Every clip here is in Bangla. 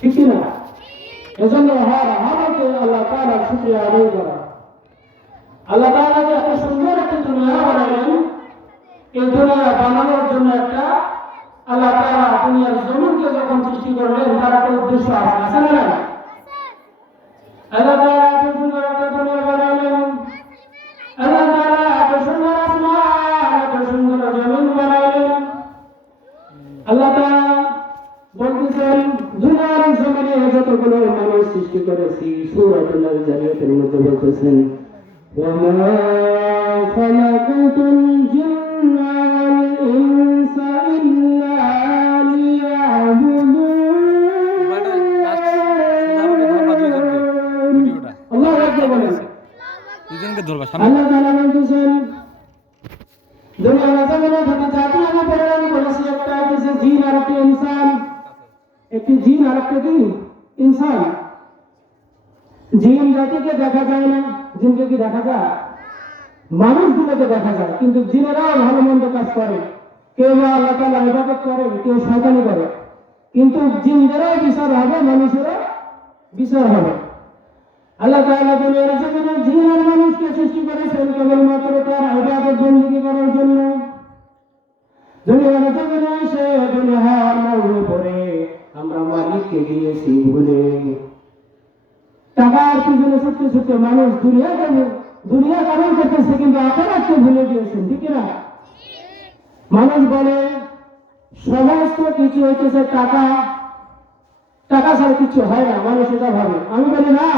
ঠিক কিনা? এজন্য হর হামতে আল্লাহ তাআলার শুকরিয়া আদায় করা। আল্লাহ তাআলা যে এত সুন্দর একটা দুনিয়া বানালেন, এই দুনিয়া বানানোর জন্য একটা আল্লাহ তাআলা দুনিয়ার জমিনকে যখন সৃষ্টি করলেন তার একটা উদ্দেশ্য আছে না? আল্লাহ তাআলা এত সুন্দর একটা দুনিয়া বানালেন, আল্লাহ তাআলা এত সুন্দর আসমান, এত সুন্দর জমিন বানালেন। আল্লাহ তাআলা বলতেছেন দুনিয়ার জমিনে যতগুলো মানুষ সৃষ্টি করেছি, সূরাতুল জারিয়াতের মধ্যে বলতেছেন ওয়া খালাকাতুল জিন্না ওয়াল ইনসা ইল্লা লিয়াবুদুন। আল্লাহু আকবার বলেন। দুজনকে ধরবা সামনে। আল্লাহ তাআলা বলতেছেন দুনিয়ার জমিনে যত জাতি আমি প্রেরণ করেছি, একটা হচ্ছে জিন আর একটা ইনসান। একটি জিন আর একটা কি ইনসান। জিন জাতিকে দেখা যায় না, জিনকে কি দেখা যায়? মানুষগুলোকে দেখা যায়, কিন্তু জিনেরাও ভালো মন্দ কাজ করে, কেউ আল্লাহ তাআলার ইবাদত করে, কেউ শয়তানি করে, কিন্তু জিনদেরও বিচার হবে, মানুষেরও বিচার হবে। আল্লাহ তাআলা দুনিয়ার জমিনে জিন আর মানুষকে সৃষ্টি করেছেন কেবলমাত্র তার ইবাদত বন্দেগী করার জন্য। দুনিয়ার জমিনে এসে দুনিয়ার মৌলে পড়ে আমরা মালিককে গিয়েছি ভুলে। টাকার পিছনে ছুটতে ছুটতে মানুষ দুনিয়া কারণ করতেছে, কিন্তু আখিরাতকে ভুলে গিয়েছেন, ঠিক না? মানুষ বলে সমস্ত কিছু হইতেছে টাকা, টাকা ছাড়া কিছু হয় না, মানুষ এটা ভাবে। আমি বলি না,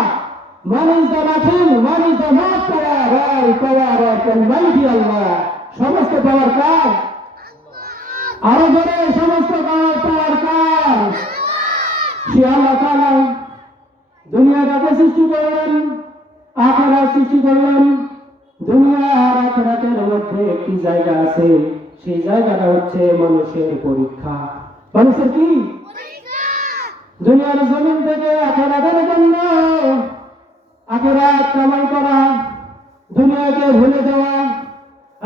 মানুষ দা নাথিং, মানুষ the not power, all power of almighty আল্লাহ। সমস্ত পাওয়ার কার? আরো ধরে সমস্ত পাওয়ার কার? সে আল্লাহ তাআলা দুনিয়াটাকে সৃষ্টি করলেন, আখিরাত সৃষ্টি করলেন। দুনিয়া আর আখিরাতের মধ্যে একটি জায়গা আছে, সেই জায়গাটা হচ্ছে মানুষের পরীক্ষা। মানুষের কি পরীক্ষা? দুনিয়ার জমিন থেকে আখিরাতের জন্য আখিরাত কামাই করা, দুনিয়াকে ভুলে যাওয়া।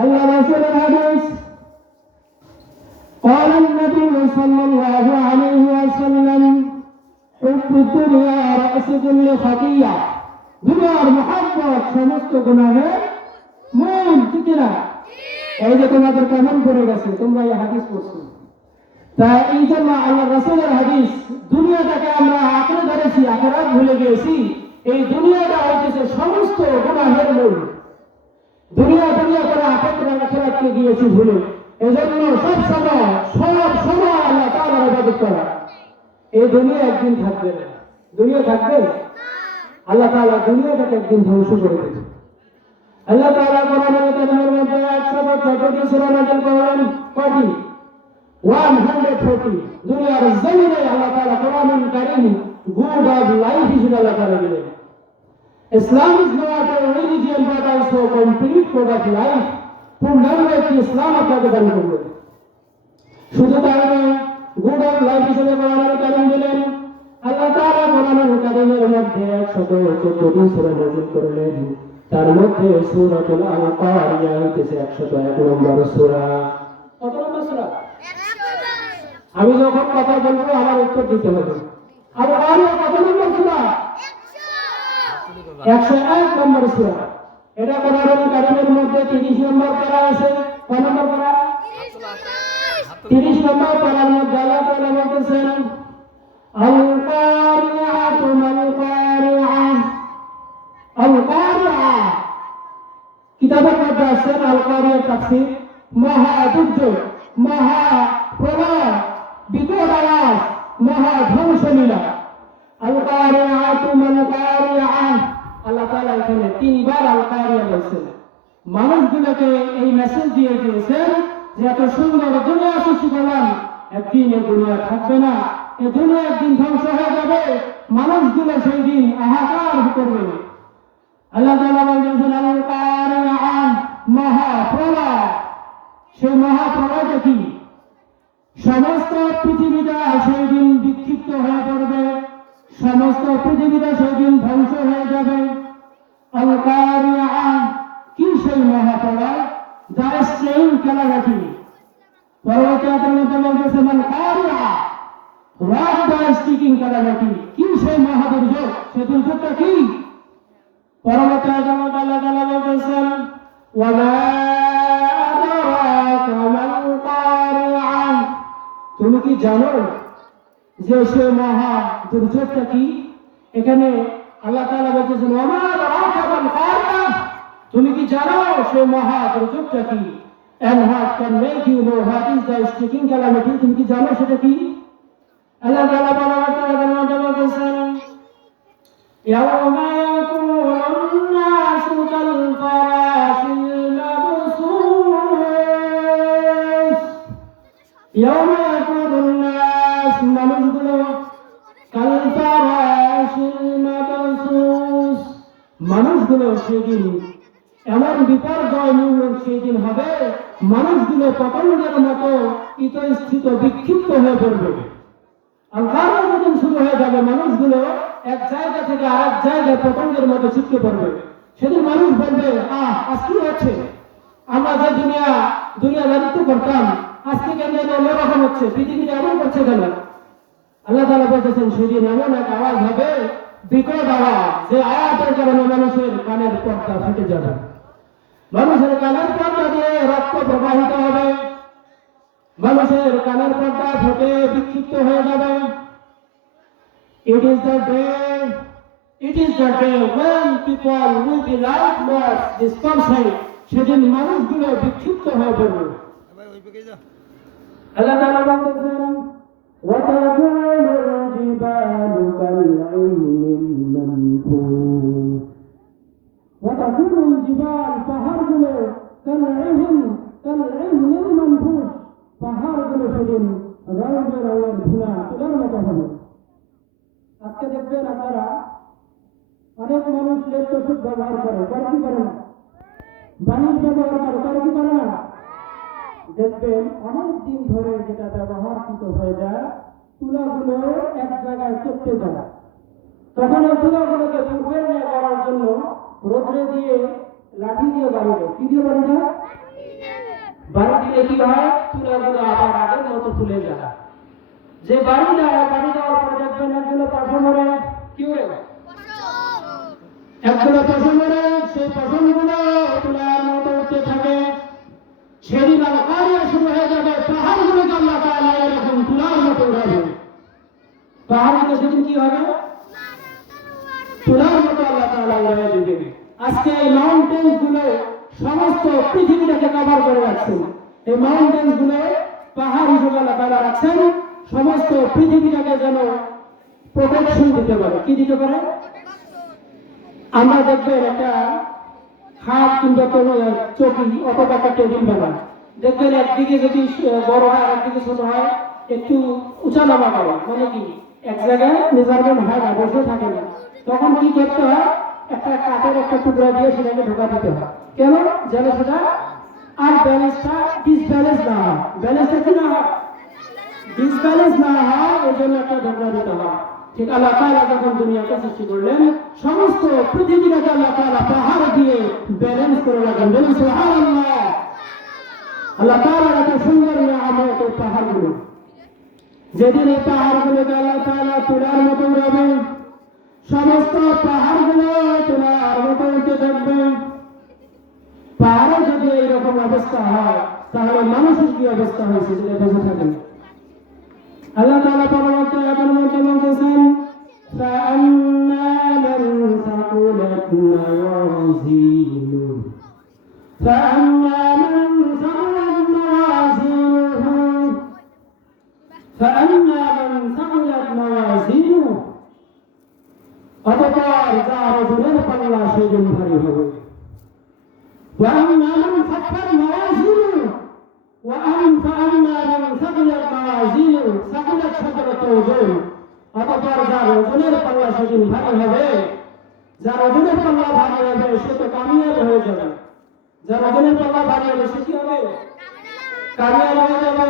আল্লাহ রাসূলের হাদিস قال النبي صلى الله عليه وسلم حب الدنيا رأس كل خطيئة। দুনিয়ার মহব্বত সমস্ত গুনাহের মূল, ঠিক না? এই যে তোমাদের কেমন করে গেছে, তোমরা এই হাদিস পড়ছো, তা এই জন্য আল্লাহ রাসূলের হাদিস, দুনিয়াটাকে আমরা আঁকড়ে ধরেছি, আখিরাত ভুলে গিয়েছি। এই দুনিয়াটা হইতেছে সমস্ত গুনাহের মূল। দুনিয়া করে আখিরাতকে গিয়েছি ভুলে। এজন্য সব সময় আল্লাহ তাআলার ইবাদত করা। এই দুনিয়া একদিন থাকবে না। দুনিয়া থাকবে? আল্লাহ তাআলা দুনিয়াটাকে একদিন ধ্বংস করে দেবে। আল্লাহ তাআলা কোরআনের কারিমের মধ্যে 146 সূরা নাযিল করলেন। কয়টি? 140। দুনিয়ার জমিনে আল্লাহ তাআলা কোরআনুল কারীম গুড অফ লাইফ হিসেবে আল্লাহ তাআলা দিলেন। Islam is not a religion but also complete code of life. পূর্ণাঙ্গ একটি ইসলাম আপনাকে দান করলেন। শুধু তাই নয়, গুড অফ লাইফ হিসেবে কোরআনুল কারীম দিলেন। আল্লাহ তাআলা কোরআনুল কারীমের মধ্যে 114টি সূরা নাযিল করলেন। তার মধ্যে সূরাতুল আল-কারিয়া হইতেছে 101 নম্বর সূরা। কত নম্বর সূরা? 101। আমি যখন কথা বলবো আমার উত্তর দিতে হবে। আল-কারিয়া কত নম্বর সূরা? 101 নম্বর সূরা। এটা কোরআনুল কারীমের মধ্যে 30 নম্বর পারা আছে। কত নম্বর পারা? 30 নম্বর পারার মধ্যে আল্লাহ তাআলা বলতেছেন আল-কারিয়াতু মাল-কারিয়া। আল-কারিয়া কিতাবের মধ্যে আছে আল-কারিয়া তাফসীর, মহা দুর্যোগ, মহা প্রলয়, বিকট আওয়াজ, মহা ধ্বংসলীলা। আল-কারিয়াতু মাল-কারিয়া। আল্লাহ তাআলা এখানে 3 বার আল-কারিয়া বলেছেন। মানুষগুলোকে এই মেসেজ দিয়ে দিয়েছেন যে এত সুন্দর দুনিয়া সৃষ্টি করলাম, একদিন এই দুনিয়া থাকবে না, এই দুনিয়া একদিন ধ্বংস হয়ে যাবে, মানুষগুলো সেই দিন হাহাকার করবে। আল্লাহ তাআলা বলেছেন আল-কারিয়া, মহাপ্রলয়। সেই মহাপ্রলয়টা কি? সমস্ত পৃথিবীটা সেই দিন বিক্ষিপ্ত হয়ে পড়বে, সমস্ত পৃথিবীটা সেই দিন ধ্বংস হয়ে যাবে। আল-কারিয়া কি সেই মহাপ্রলয়? যার স্ট্রেইন ক্যালামিটি। পরবর্তী আয়াতের মধ্যে বলতেছে আল-কারিয়া, হোয়াট দ্য স্টিকিং কালামাটি কি সেই মহাদুর্যোগ, সে দুর্যোগটা কি? পরবর্তী আয়াতে আল্লাহ তাআলা বলেছেন ওয়ামা আদরাকা মাল কারিআ, তুমি কি জানো যে সে মহা দুর্যোগটা কি? এখানে আল্লাহ তাআলা বলেছেন ওয়ামা আদরাকা মাল কারিআ, তুমি কি জানো সে মহা দুর্যোগটা কি? And what can make you know what is the striking calamity? তুমি কি জানো সেটা কি? আল্লাহ তাআলা বলেছেন ইয়াওমা ইয়াকুনুন নাসু কাল ফারাশিল মাবসুস, ইয়াওমা ইয়াকুনুন নাস, মানুষগুলো কাল ফারাশিল মাবসুস, মানুষগুলো সেদিন এমন বিপর্যয়মূলক সেদিন হবে, মানুষগুলো পতঙ্গের মতো ইতস্তত বিক্ষিপ্ত হয়ে পড়বে। আল্লাহর যেদিন শুরু হয়ে যাবে, মানুষগুলো এক জায়গা থেকে আরেক জায়গায় পতঙ্গের মতো ছিটকে পড়বে। সেদিন মানুষ বলবে আজ কি হচ্ছে, আমরা যে দুনিয়াদারিত্ব করতাম আজকে কেন অন্যরকম হচ্ছে, পৃথিবীটা এমন করছে কেন? আল্লাহ তাআলা বলতেছেন সেদিন এমন এক আওয়াজ হবে, বিকট আওয়াজ, যে আওয়াজের কারণে মানুষের কানের পর্দা ফেটে যাবে, মানুষের কানের পর্দা দিয়ে রক্ত প্রবাহিত হবে, মানুষের কানের পর্দা ফেটে বিক্ষিপ্ত হয়ে যাবে। It is the day when people will be like moths dispersed, সেদিন মানুষগুলো বিক্ষিপ্ত হয়ে পড়বে। আল্লাহ তাআলা বলতেছেন وَتَكُونُ الْجِبَالُ كَالْعِهْنِ الْمَنفُوشِ, وَتَكُونُ الْجِبَالُ, পাহাড়গুলো كَالْعِهْنِ الْمَنفُوشِ, পাহাড়গুলো সেদিন রঙে রঙের ধুলা তুলার মতো হবে। আজকে দেখবেন আপনারা অনেক মানুষ লেপট ওষুধ ব্যবহার করে কি করে না, বালিশ ব্যবহার করে কি করে না, দেখবেন অনেক দিন ধরে যেটা ব্যবহারকৃত হয়ে যায়, তুলাগুলো এক জায়গায় চেপে যায়, তখন এই তুলাগুলোকে পূর্বের ন্যায় করার জন্য রোদ্রে দিয়ে লাঠি দিয়ে বাড়ি দেয়। কি দিয়ে বাড়ি দেয়? বাড়ি দিলে কি হয়, তুলাগুলো আবার আগের মতো তুলে যায়। যে বাড়ি দেওয়ার পরে দেখবেন একগুলো পাশে মরে, কি হয়ে একগুলো পাশে মরে, সেই পশমগুলো তুলার মতো উঠতে থাকে। সেদিন আল-কারিয়া শুরু হয়ে যাবে, পাহাড়গুলোকে আল্লাহ তাআলা এরকম তুলার মতো উঠাবে। পাহাড়গুলো সেদিন কি হবে? তুলার মতো আল্লাহ তাআলা উড়িয়ে দেবে। আজকে এই মাউন্টেন্স গুলো সমস্ত পৃথিবীটাকে কভার করে রাখছে। এই মাউন্টেন্স গুলো পাহাড় হিসেবে আল্লাহ তাআলা রাখছেন, সমস্ত পৃথিবীটাকে যেন প্রোটেকশন দিতে পারে। কি দিতে পারে? আমরা দেখবেন একটা খাট কিংবা কোনো চৌকি অথবা একটা টেবিল বানায়, দেখবেন একদিকে যদি বড় হয় আর একদিকে ছোট হয়, একটু উঁচা নামা করে, মানে কি এক জায়গায় মেজারমেন্ট হয় না, বসে থাকে না। তখন কি করতে হয়, একটা কাঠের একটা টুকরা দিয়ে সেটাকে ঢোকা দিতে হয়। কেন? যেন সেটা আর ব্যালেন্সটা ডিসব্যালেন্স না হয়। ব্যালেন্সটা কি না হয়? ডিসব্যালেন্স না হয়, এই জন্য একটা ঢোকা দিতে হয়। ঠিক আল্লাহ তাআলা যখন দুনিয়াকে সৃষ্টি করলেন, সমস্ত পৃথিবীটাকে আল্লাহ তাআলা পাহাড় দিয়ে ব্যালেন্স করে রাখেন। বলুন সুবহানাল্লাহ। আল্লাহ তাআলার এত সুন্দর নিয়ামত এই পাহাড়গুলো। যেদিন এই পাহাড়গুলোকে আল্লাহ তাআলা তুলার মতো উড়াবেন, সমস্ত পাহাড়গুলো তুলার মতো উঠতে থাকবে। পাহাড়ে যদি এইরকম অবস্থা হয়, তাহলে মানুষের কি অবস্থা হয়েছে সেটা বেঁচে থাকেন। আল্লাহ তাআলা পরবর্তী আয়াতের মধ্যে বলতেছেন فَأَمَّا مَنْ ثَقُلَتْ مَوَازِينُهُ فَأَمَّا مَنْ ثَقُلَتْ مَوَازِينُهُ অতঃপর যার ওজনের পাল্লা সেদিন ভারী হবে। وَأَمَّا مَنْ خَفَّتْ مَوَازِينُهُ فَأَمَّا مَنْ ثَقُلَتْ مَوَازِينُهُ ثَقُلَتْ শব্দের ওজন। অতঃপর যার ওজনের পাল্লা সেদিন ভারী হবে, যার ওজনের পাল্লা ভারী হবে সে তো কামিয়াব হয়ে যাবে। যার ওজনের পাল্লা ভারী হবে সে কি হবে? কামিয়াব হয়ে যাবে।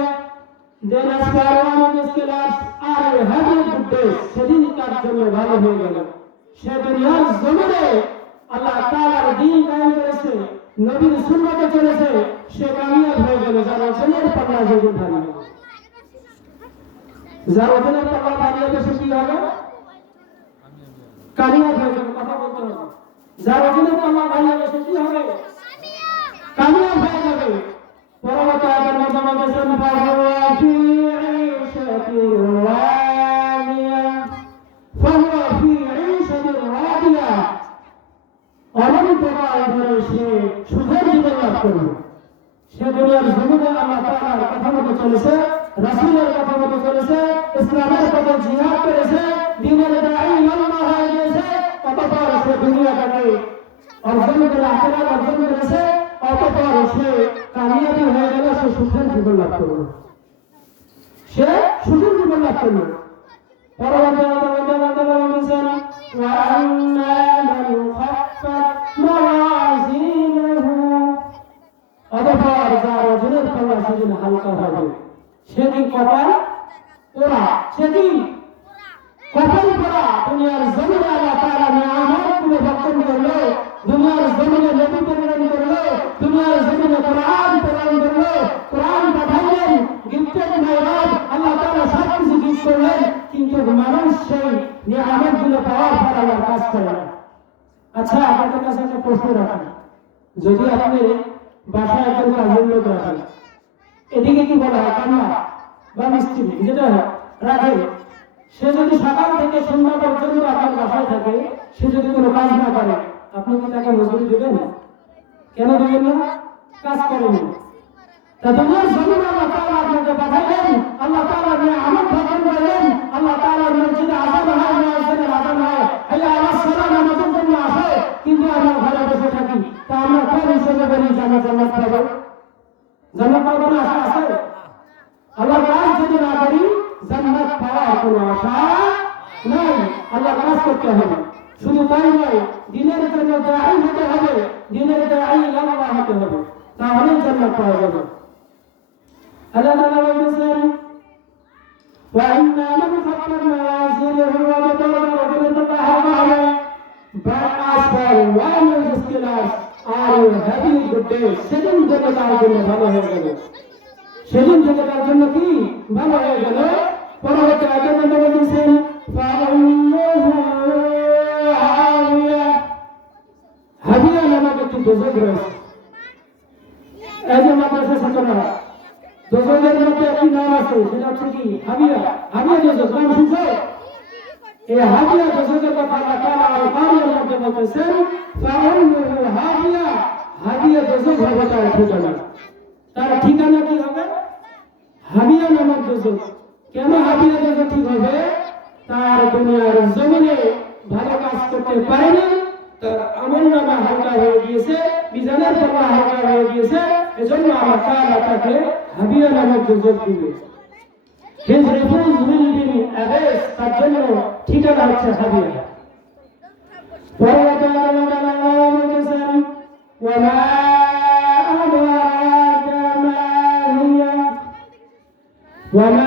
Then as for one of the scholars are having good days, সেদিন তার জন্য ভালো হয়ে গেল। সে দুনিয়ার জমিনে আল্লাহ তাআলার দ্বীন কায়েম করেছে, নবীর সুন্নাতে চলেছে, সে কামিয়াব হয়ে গেল। যার ওজনের পাল্লা যেদিন ভারী হবে। যার ওজনের পাল্লা ভারী হবে সে কি হবে? কামিয়াব হয়ে যাবে। কথা বলতে হবে। যার ওজনের পাল্লা ভারী হবে সে কি হবে? কামিয়াব হয়ে যাবে। পরবর্তী আয়াতের মধ্যে বলতেছেন ফাহুয়া ফি ঈশাতির রাদিয়া ফাহুয়া ফি ঈশাতির রাদিয়া অনন্তকাল ধরে সে সুখের জীবন লাভ করবে। সে দুনিয়ার জমিনে আল্লাহ তাআলার কথা মতো চলেছে, রাসূলের কথা মতো চলেছে, ইসলামের পথে জিহাদ করেছে, দ্বীনের দাঈ ইমাম হয়ে গিয়েছে। অতঃপর সে দুনিয়াটাকে অর্জন করে আখিরাত অর্জন করেছে। অতঃপর সে কামিয়াবি হয়ে গেল, সে সুখের জীবন লাভ করবে। সে সুখের জীবন লাভ করবে। পরবর্তী আয়াতে বলেছেন ওয়া আম্মা মান খাফফাত মাওয়াজিনুহু অতঃপর যার ওজনের পাল্লা সেদিন হালকা হবে, সেদিন কপাল পোড়া, সেদিন কপাল পোড়া। দুনিয়ার জমিনে আল্লাহ তাআলা নিয়ামতগুলো বর্তন করলো, দুনিয়ার জমিনে নবী প্রেরণ করলো, দুনিয়ার জমিনে কোরআন প্রেরণ করলো, কোরআন পাঠাইলেন, গিফটেড মেরাজ আল্লাহ তাআলা সব কিছু গিফট করলেন, কিন্তু মানুষ সেই নিয়ামতগুলো পাওয়ার পর আল্লাহর কাজ করে না। আচ্ছা, আপনাদের কাছে একটা প্রশ্ন রাখি, যদি আপনি বাসায় একজন কাজের লোক রাখেন, এদিকে কি বলা হয় কান্না বা মিস্ত্রি যেটা রাখেন, সে যদি সকাল থেকে সন্ধ্যা পর্যন্ত আপনার বাসায় থাকে, সে যদি কোনো কাজ না করে, আপনি কি তাকে মজুরি দেবেন? কেন দেবেন না? কাজ করেন। তা দুনিয়ার জমিনে আল্লাহ তাআলা আপনাকে পাঠাইলেন, আল্লাহ তাআলা নিয়ামত বর্ষণ করলেন, আল্লাহ তাআলার মসজিদে আযান হয়, মুয়াজ্জিনের আযান হয়, হাইয়া আলাস সালাহ নামাজের জন্য আসে, কিন্তু আমরা ঘরে বসে থাকি। তা আমরা কোন হিসেবে বলি যে আমরা জান্নাত পাবো? জান্নাত পাবো না আশা আছে? আল্লাহর কাজ যদি না করি জান্নাত পাওয়ার কোনো আশা নাই। আল্লাহর কাজ করতে হবে। শুধু তাই নয়, দ্বীনের জন্য দাঈ হতে হবে, দ্বীনের দাঈ ইলাল্লাহ হতে হবে, তাহলেই জান্নাত পাওয়া যাবে। আল্লাহ তাআলা বলেছেন ওয়া ইন্না মান খাফফাত মাওয়াজিনুহু ওয়া তাতাওয়ারা রাজুলাল্লাহ but as for one who is killers are you having good days, সেদিন থেকে তার জন্য ভালো হয়ে গেল, সেদিন থেকে তার জন্য কি ভালো হয়ে গেল। পরবর্তী আয়াতের মধ্যে বলেছেন ফাউম্মুহু হাওিয়া, হাবিয়া নামক একটি দোজখ রয়েছে। এই যে মাদ্রাসা ছাত্ররা, দোজখের মধ্যে একটি নাম আছে, সেটা হচ্ছে কি হাবিয়া। হাবিয়া দোজখ নাম শুনছো? এই হাবিয়া দোজখের কথা আল্লাহ তাআলা আল কোরআনের মধ্যে বলতেছেন ফাউম্মুহু হাবিয়া, হাবিয়া দোজখ হবে তার ঠিকানা। তার ঠিকানা কি হবে? হাবিয়া নামক দোজখ। কেন হাবিয়া দোজখ ঠিক হবে? তার দুনিয়ার জমিনে ভালো কাজ করতে পারেনি, তার আমলনামা হালকা হয়ে গিয়েছে, মিজানের পাল্লা হালকা হয়ে গিয়েছে, এজন্য আল্লাহ তাআলা তাকে হাবিয়া নামক দোজখ দিবে। His refuse will be erased, তার জন্য ঠিকানা হচ্ছে হাবিয়া। পরবর্তী আল্লাহ বলেছেন ওয়া মা আদরাকা মা হিয়া ওয়া মা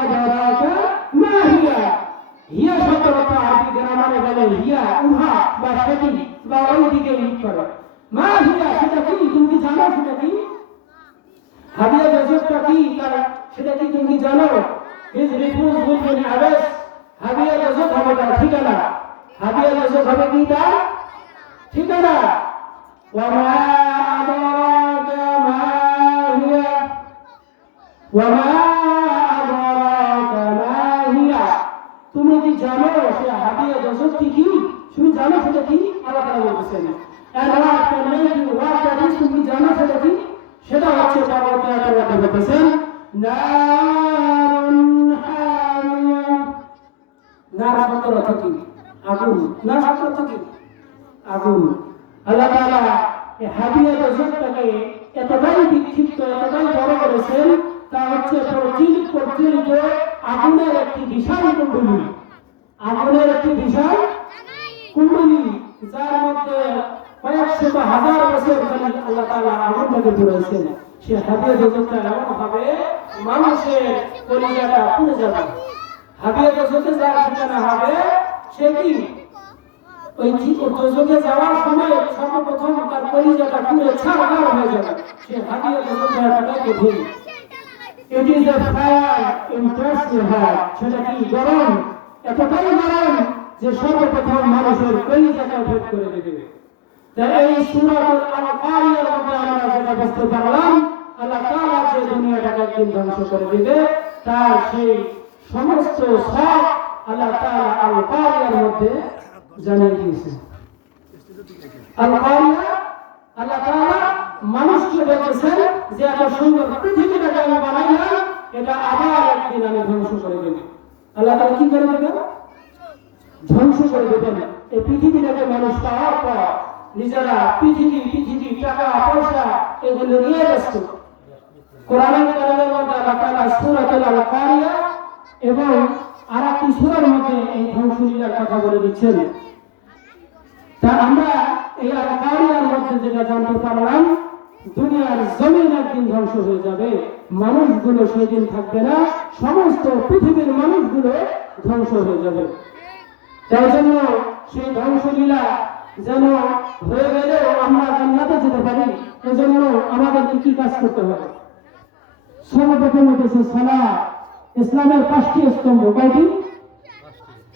আদরাকা মা হিয়া। হিয়া শব্দটা আরবি গ্রামারে বলে হিয়া, উহা বা সেটি বা ওই দিকে লিখ করে। মা হিয়া সেটা কি তুমি কি জানো? সেটা কি হাবিয়া দোজখটা কি সেটা কি তুমি জানো? His refuse will be erased, হাবিয়া দোজখ হবে তার ঠিকানা। হাবিয়া দোজখ হবে কি তার ঠিকানা। ওয়া মা আদরাকা মা হিয়া ওয়া মা আদরাকা মা হিয়া, তুমি কি জানো সে হাবিয়া দোজখটি কি? তুমি জানো সেটা কি? আল্লাহ তাআলা বলেছেন and what can make you what that is, তুমি জানো সেটা কি? সেটা হচ্ছে পরবর্তী আয়াতে আল্লাহ বলেছেন নারুন হামিয়া। নার শব্দের অর্থ কি? আগুন। নার শব্দের অর্থ কি? আগুন। আল্লাহ তাআলা এই হাবিয়া দোজখটাকে এতটাই বিক্ষিপ্ত, এতটাই বড় করেছেন, তা হচ্ছে প্রচলিত আগুনের একটি বিশাল কুণ্ডলী, আগুনের একটি বিশাল কুণ্ডলী, যার মধ্যে কয়েকশো বা হাজার বছর ধরে আল্লাহ তাআলা আগুনটাকে পুড়াইছেন। সে হাবিয়া দোজখটা এমন ভাবে মানুষের কলিজাটা পুড়ে যাবে। হাবিয়া দোজখে যার ঠিকানা হবে সে কি ওই দোজখে যাওয়ার সময় সর্বপ্রথম তার কলিজাটা পুড়ে ছারখার হয়ে যাবে। সে হাবিয়া দোজখে যাওয়াটা কঠিন। It is a fire interest you have. সেটা কি গরম, এতটাই গরম যে সর্বপ্রথম মানুষের কলিজাকে ভেদ করে দেবে। তাই এই সূরাতুল আল-কারিয়ার মধ্যে আমরা যেটা বুঝতে পারলাম, আল্লাহ তাআলা যে দুনিয়াটাকে একদিন ধ্বংস করে দিবে, তার সেই সমস্ত সব আল্লাহ তাআলা আল-কারিয়ার মধ্যে জানিয়ে দিয়েছেন। আল-কারিয়া আল্লাহ তাআলা মানুষকে বলতেছেন যে এত সুন্দর পৃথিবীটাকে আমি বানাইলাম, এটা আবার একদিন আমি ধ্বংস করে দেব। আল্লাহ তাআলা কি করে দেবেন? ধ্বংস করে দেবেন। এই পৃথিবীটাকে মানুষ পাওয়ার পর নিজেরা পৃথিবী টাকা পয়সা এগুলো নিয়ে ব্যস্ত। কোরআনের কালামের মধ্যে আল্লাহ তাআলা সূরাতুল আল-কারিয়া এবং আরেকটি সূরার মধ্যে এই ধ্বংসলীলার কথা বলে দিচ্ছেন। তা আমরা এই আল-কারিয়ার মধ্যে যেটা জানতে পারলাম, দুনিয়ার জমিন একদিন ধ্বংস হয়ে যাবে, মানুষগুলো সেদিন থাকবে না, সমস্ত পৃথিবীর মানুষগুলো ধ্বংস হয়ে যাবে। তাই জন্য সেই ধ্বংসলীলা যেন হয়ে গেলেও আমরা জান্নাতে যেতে পারি, এজন্য আমাদেরকে কি কাজ করতে হবে? সর্বপ্রথম হচ্ছে সালাত। ইসলামের 5টি স্তম্ভ। কয়টি?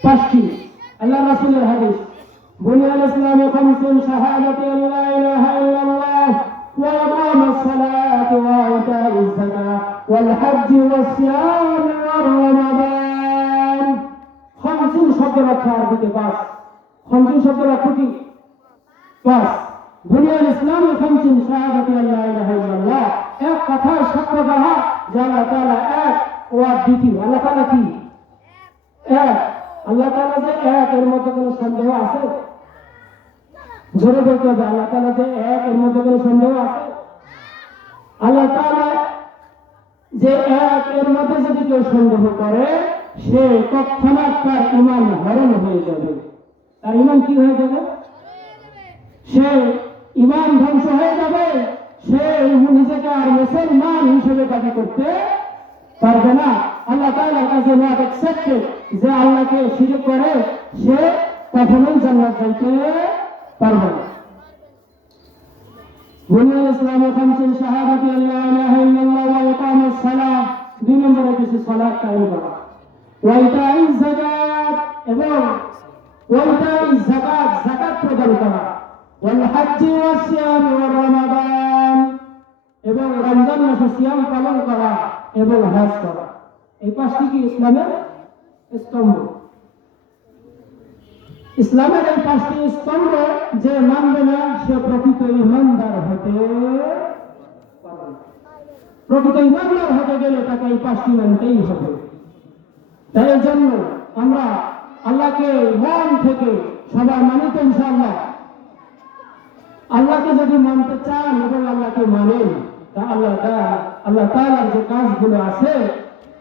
5টি। আল্লাহ রাসূলের হাদিস, বুনিয়াল ইসলামু খামসুন শাহাদাতু আল্লা ইলাহা ইল্লাল্লাহ ওয়া ইকামাস সালাতি ওয়া ইতাইজ যাকাত ওয়াল হজ্জ ওয়াস সিয়াম ওয়া রমাদান। খামসুন শব্দের অর্থ আরবিতে 5। খামসুন শব্দের অর্থ কি? 5। বুনিয়াল ইসলামু খামসুন শাহাদাতু আল্লা ইলাহা ইল্লাল্লাহ, এক কথায় সাক্ষ্য দেওয়া যে আল্লাহ তাআলা এক ও দ্বিতীয়। আল্লাহ তাআলা কি? এক। আল্লাহ তাআলা যে এক, এর মধ্যে কোনো সন্দেহ আছে? জোরে বলতে হবে, আল্লাহ তাআলা যে এক, এর মধ্যে কোনো সন্দেহ আছে? আল্লাহ তাআলা যে এক, এর মধ্যে যদি কেউ সন্দেহ করে, সে তৎক্ষণাৎ তার ঈমান হরণ হয়ে যাবে। তার ঈমান কি হয়ে যাবে? সে ঈমান ধ্বংস হয়ে যাবে। সে নিজেকে আর মুসলমান হিসেবে দাবি করতে পারবে না। আল্লাহ তাআলার কাছে নট অ্যাকসেপ্টেড। যে আল্লাহকে শিরক করে, সে কখনোই জান্নাত যাইতে পারবে না। বুনিয়াল ইসলামু খামসুন শাহাদাতু আল্লা ইলাহা ইল্লাল্লাহ ওয়া ইকামাস সালাত, 2 নম্বরে কিছু সালাত কায়েম করা, ওয়া ইতাইজ যাকাত এবং যাকাত প্রদান করা, ওয়াল হজ্জ ওয়াস সিয়াম ওয়া রমাদান এবং রমজান মাসে সিয়াম পালন করা এবং হজ করা। এই 5টি কি ইসলামের স্তম্ভ। ইসলামের এই 5টি স্তম্ভ যে মানবে না, সে প্রকৃত ঈমানদার হতে পারবে না। প্রকৃত ঈমানদার হতে গেলে তাকে এই 5টি মানতেই হবে। তাই জন্য আমরা আল্লাহকে মন থেকে সবাই মানি তো ইনশাআল্লাহ। আল্লাহকে যদি মানতে চান এবং আল্লাহকে মানেন, তা আল্লাহ তাআলার যে কাজগুলো আছে,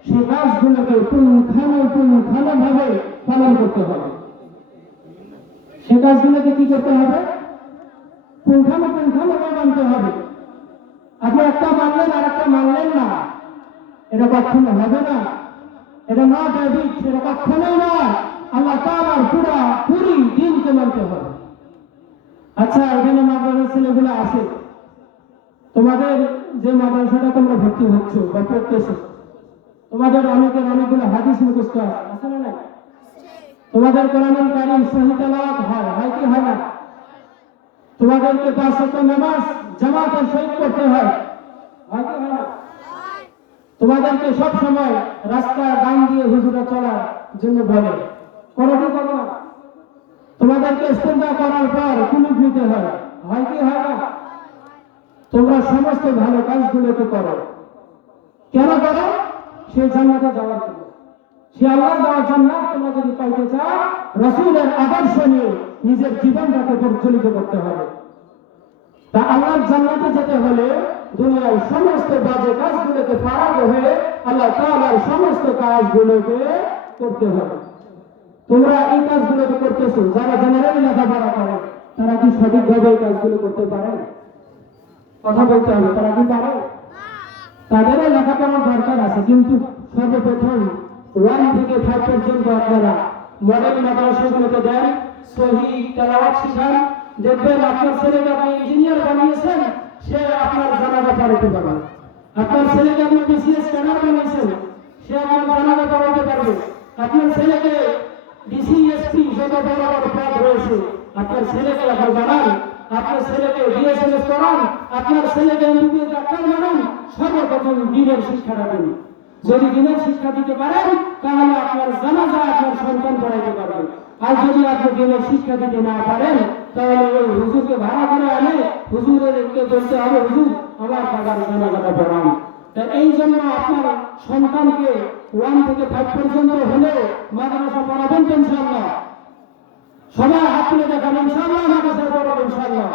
সেই কাজগুলোকে পুঙ্খানুপুঙ্খানুভাবে পালন করতে হবে। সে কাজগুলোকে কি করতে হবে? পুঙ্খানুপুঙ্খানুভাবে মানতে হবে। আপনি একটা মানলেন আর একটা মানলেন না, এটা কখনো হবে না। এটা নট হ্যাবিট, এটা কখনোই নয়। আল্লাহ তাআলার পুরি দিনকে মানতে হবে। আচ্ছা, এখানে মাদ্রাসার ছেলেগুলো আছে, তোমাদের যে মাদ্রাসাটা তোমরা ভর্তি হচ্ছ বা পড়তেছো, তোমাদের অনেকগুলো হাদিস মুখস্থ আছে না? না, তোমাদের কোরআনুল কারীম সহিহ তেলাওয়াত হয় কি হয় না? তোমাদেরকে 5 ওয়াক্ত নামাজ জামাতের সহিত পড়তে হয় কি হয় না? তোমাদেরকে সব সময় রাস্তা ডান দিয়ে হুজুরা চলার জন্য বলে, করো কি করো না? তোমাদেরকে ইস্তেঞ্জা করার পর কুনুত নিতে হয় কি হয় না? তোমরা সমস্ত ভালো কাজগুলোকে করো। কেন করো? সে জান্নাতে যাওয়ার জন্য। সে আল্লাহ দেওয়ার জান্নাত তোমরা যদি পাইতে চাও, রাসূলের আদর্শ নিয়ে নিজের জীবনটাকে পরিচালিত করতে হবে। তা আল্লাহর জান্নাতে যেতে হলে দুনিয়ার সমস্ত বাজে কাজগুলোকে ফারাগ হয়ে আল্লাহ তাআলার সমস্ত কাজগুলোকে করতে হবে। তোমরা এই কাজগুলোকে করতেছো, যারা জেনারেলি লেখাপড়া করে, তারা কি সঠিকভাবে এই কাজগুলো করতে পারে? কথা বলতে হবে, তারা কি পারে? তাদেরও লেখাপড়ার দরকার আছে, কিন্তু সর্বপ্রথম 1 থেকে 5 পর্যন্ত আপনারা মডেল মাদ্রাসাগুলোতে দেন, সহিহ তেলাওয়াত শিখান। দেখবেন আপনার ছেলেকে আপনি ইঞ্জিনিয়ার বানিয়েছেন, সে আপনার জানাজা পড়াতে পারবে। আপনার ছেলেকে আপনি বিসিএস ক্যাডার বানিয়েছেন, সে আমার জানাজা পড়াতে পারবে। আপনার ছেলেকে ডিসিএসপি যত বড় বড় পদ রয়েছে, আপনার ছেলেকে আপনি বানান, আপনার ছেলেকে বিএসএমএস করান, আপনার ছেলেকে এমবিবিএস ডাক্তার বানান। সর্বপ্রথম দিনের শিক্ষাটা দিন। যদি দিনের শিক্ষা দিতে পারেন তাহলে আপনার জানাজা আপনার সন্তান পড়াইতে পারবে। আর যদি আপনি দিনের শিক্ষা দিতে না পারেন তাহলে ওই হুজুরকে ভাড়া করে আনে, হুজুরকে বলতে হবে হুজুর আমার বাবার জানাজাটা পড়ান। তা এই জন্য আপনার সন্তানকে 1 থেকে 5 পর্যন্ত হলেও মাদ্রাসা পড়াবেন তো ইনশাআল্লাহ। সবাই হাত তুলে দেখান ইনশাআল্লাহ, মাদ্রাসা পড়াবেন ইনশাআল্লাহ।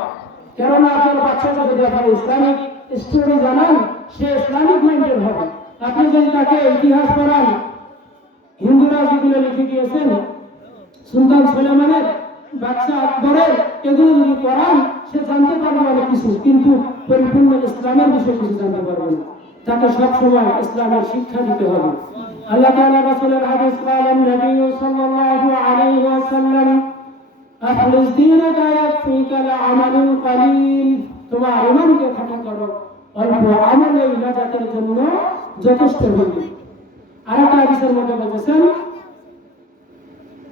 কেননা আপনার বাচ্চাকে যদি আপনি ইসলামিক স্টোরি জানান, সে ইসলামিক মাইন্ডের হবে। আপনি যদি তাকে ইতিহাস পড়ান, হিন্দুরা যেগুলো লিখে দিয়েছেন সুলতান সুলেমানের, বাদশা আকবরের, এগুলো যদি পড়ান সে জানতে পারবে অনেক কিছু, কিন্তু পরিপূর্ণ ইসলামের বিষয়ে কিছু জানতে পারবে না। তাকে সবসময় ইসলামের শিক্ষা দিতে হবে। আল্লাহ তাআলা রাসূলের হাদিস বলেন, নবী সাল্লাল্লাহু আলাইহি ওয়াসাল্লাম আখলিস দীনাকা ইয়াকফিকা আল-আমালুল কালিল, তোমার ঈমানকে খাঁটি করো, অল্প আমলে নাজাতের জন্য যথেষ্ট হবে। আরেকটা হাদিসের মধ্যে বলেছেন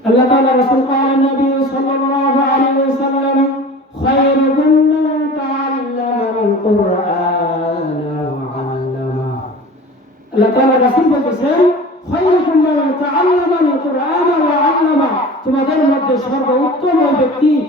আল্লাহ তাআলা রাসূল বলেন, নবী সাল্লাল্লাহু আলাইহি ওয়াসাল্লাম খায়রুকুম মান তাআল্লামাল কুরআনা ওয়া 'আল্লামা। আল্লাহ তাআলা রাসূল বলেছেন খায়রুকুম মান তাআল্লামাল কুরআনা ওয়া 'আল্লামা, তোমাদের মধ্যে সর্বোত্তম ওই ব্যক্তি